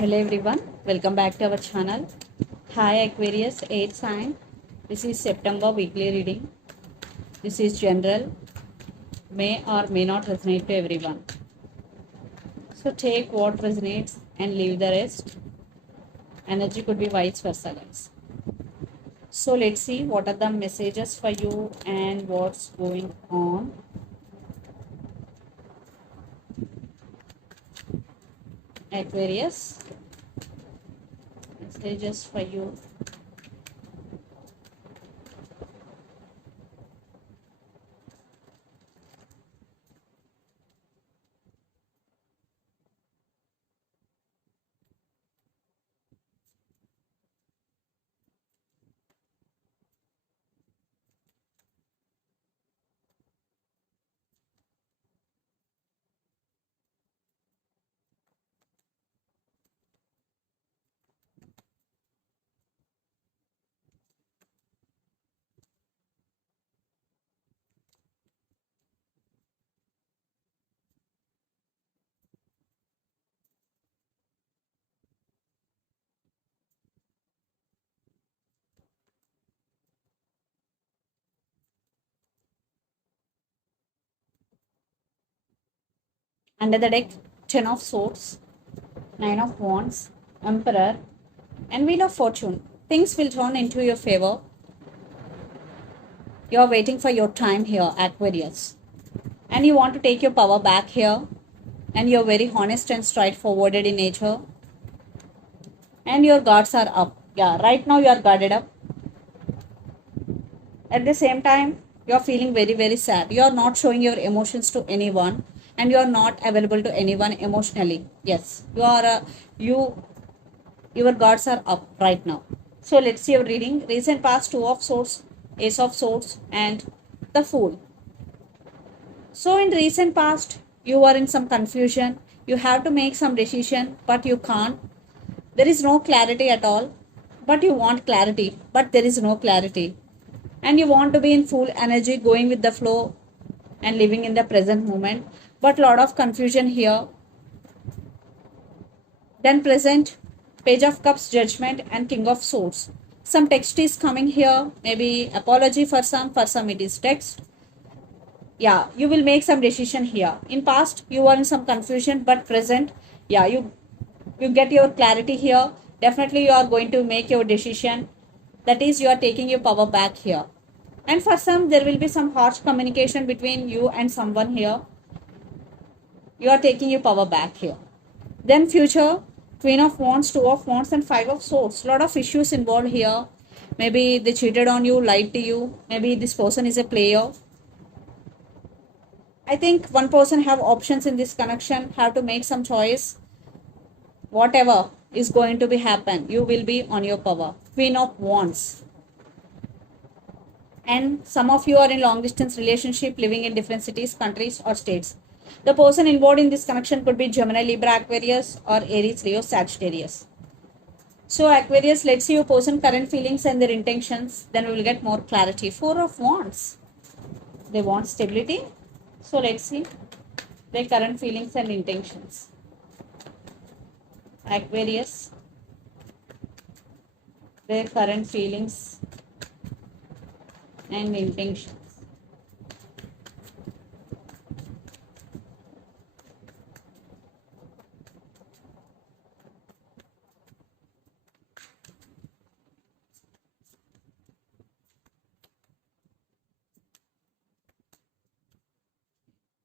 Hello everyone, welcome back to our channel. Hi Aquarius, 8th sign. This is September weekly reading. This is general, may or may not resonate to everyone. So take what resonates and leave the rest. Energy could be vice versa, guys. So let's see what are the messages for you and what's going on. Aquarius, messages for you. Under the deck, 10 of swords, 9 of wands, emperor, and wheel of fortune. Things will turn into your favor. You are waiting for your time here, Aquarius, and you want to take your power back here, and you're very honest and straightforward in nature, and your guards are up. Yeah, right now you are guarded up. At the same time, you are feeling very sad. You are not showing your emotions to anyone, and you are not available to anyone emotionally. Yes, you are your guards are up right now. So let's see your reading. Recent past, 2 of swords, ace of swords, and the fool. So in recent past, you are in some confusion. You have to make some decision, but you can't. There is no clarity at all, but you want clarity, but there is no clarity. And you want to be in full energy, going with the flow and living in the present moment, but lot of confusion here. Then present, page of cups, judgment, and king of swords. Some text is coming here, maybe apology for some it is text. Yeah, you will make some decision here. In past, you were in some confusion, but present, yeah, you get your clarity here. Definitely you are going to make your decision. That is, you are taking your power back here. And for some, there will be some harsh communication between you and someone here. You are taking your power back here. Then future, queen of wands, 2 of wands, and 5 of swords. Lot of issues involved here. Maybe they cheated on you, lied to you. Maybe this person is a player. I think one person have options in this connection, have to make some choice. Whatever is going to be happen, you will be on your power. Queen of wands. And some of you are in long distance relationship, living in different cities, countries, or states. The person involved in this connection could be Gemini, Libra, Aquarius, or Aries, Leo, Sagittarius. So Aquarius, let's see your person current feelings and their intentions. Then we will get more clarity. 4 of wands. They want stability. So let's see their current feelings and intentions. Aquarius, their current feelings and intentions.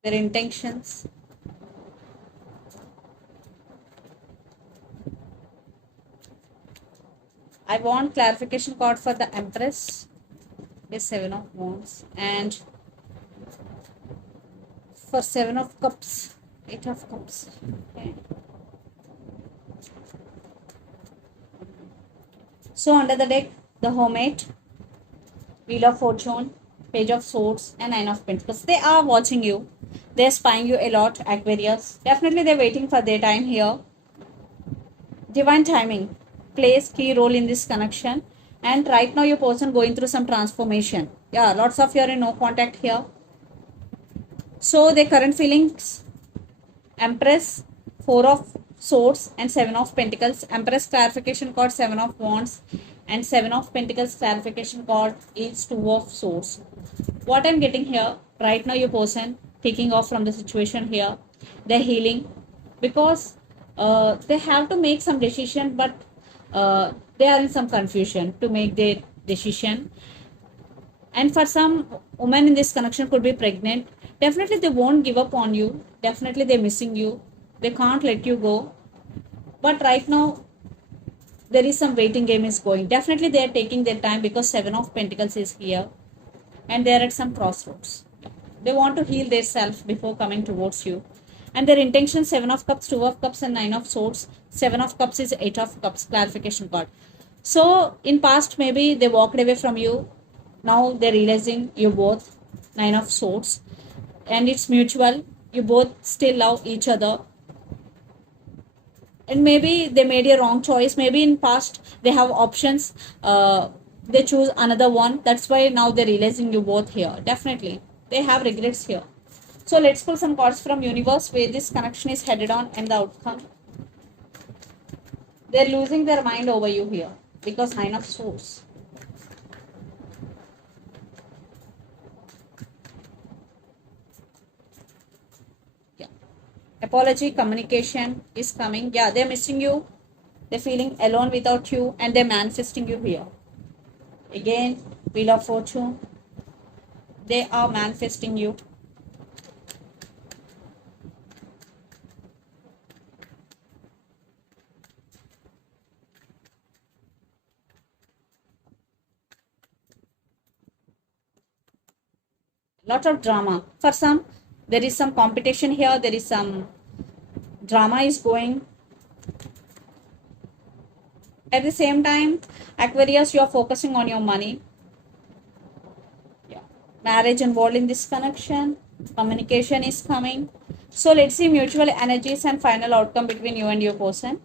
Their intentions. I want clarification card for the Empress. Is 7 of wands, and for 7 of cups, 8 of cups. Okay. So under the deck, the Hermit, wheel of fortune, page of swords, and 9 of pentacles. They are watching you. They're spying you a lot, Aquarius. Definitely they're waiting for their time here. Divine timing plays key role in this connection. And right now your person going through some transformation. Yeah, lots of you are in no contact here. So their current feelings, Empress, 4 of Swords and Seven of Pentacles. Empress clarification card, Seven of Wands, and Seven of Pentacles clarification card is Two of Swords. What I'm getting here, right now your person taking off from the situation here, they're healing because they have to make some decision, but they are in some confusion to make their decision. And for some women in this connection could be pregnant. Definitely they won't give up on you. Definitely they're missing you. They can't let you go. But right now there is some waiting game is going. Definitely they are taking their time because Seven of Pentacles is here and they are at some crossroads. They want to heal their self before coming towards you. And their intention, Seven of Cups, Two of Cups, and Nine of Swords. Seven of Cups is Eight of Cups, clarification card. So in past, maybe they walked away from you. Now they're realizing you both, Nine of Swords. And it's mutual. You both still love each other. And maybe they made a wrong choice. Maybe in past, they have options. They choose another one. That's why now they're realizing you both here. Definitely. They have regrets here. So let's pull some cards from universe where this connection is headed on and the outcome. They're losing their mind over you here because Nine of Swords. Yeah. Apology, communication is coming. Yeah, they're missing you. They're feeling alone without you and they're manifesting you here. Again, Wheel of Fortune. They are manifesting you. Lot of drama. For some, there is some competition here. There is some drama is going. At the same time, Aquarius, you are focusing on your money. Yeah. Marriage involved in this connection. Communication is coming. So let's see mutual energies and final outcome between you and your person.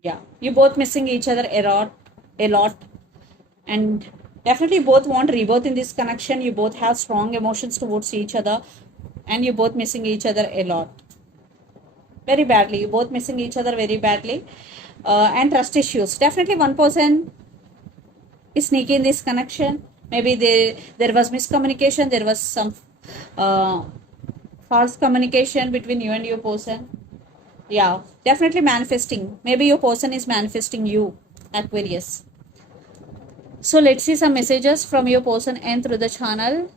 Yeah, you both missing each other a lot, and definitely both want rebirth in this connection. You both have strong emotions towards each other, and you both missing each other a lot, very badly. You both missing each other very badly, and trust issues. Definitely, one person is sneaky in this connection. Maybe there was miscommunication. There was some uh, false communication between you and your person. Yeah, definitely manifesting. Maybe your person is manifesting you, Aquarius. So let's see some messages from your person and through the channel.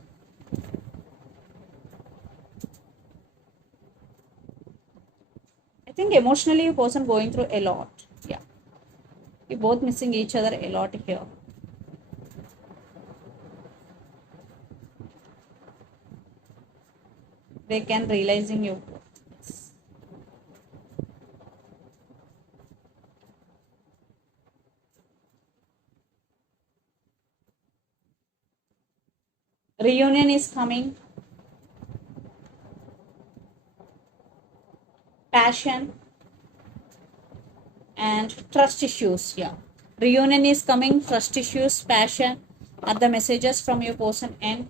I think emotionally your person going through a lot. Yeah. You're both missing each other a lot here. They can realizing you. Reunion is coming. Passion and trust issues. Yeah, reunion is coming. Trust issues, passion are the messages from your person. And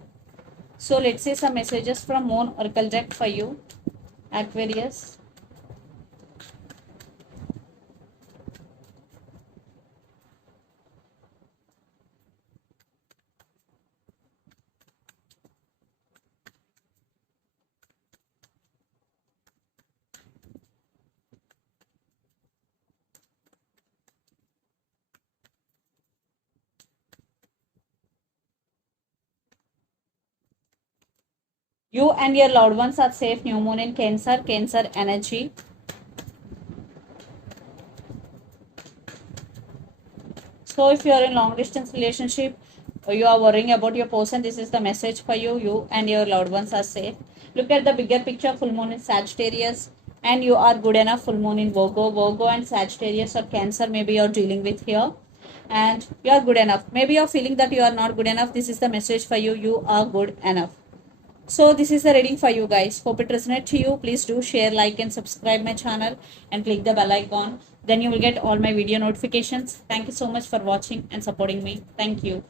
so let's see some messages from Moon Oracle deck for you, Aquarius. You and your loved ones are safe. New moon in Cancer, Cancer energy. So if you are in long distance relationship or you are worrying about your person, this is the message for you. You and your loved ones are safe. Look at the bigger picture. Full moon in Sagittarius and you are good enough. Full moon in Virgo and Sagittarius or Cancer maybe you're dealing with here. And you are good enough. Maybe you're feeling that you are not good enough. This is the message for you. You are good enough. So this is the reading for you guys. Hope it resonates to you. Please do share, like and subscribe my channel and click the bell icon. Then you will get all my video notifications. Thank you so much for watching and supporting me. Thank you.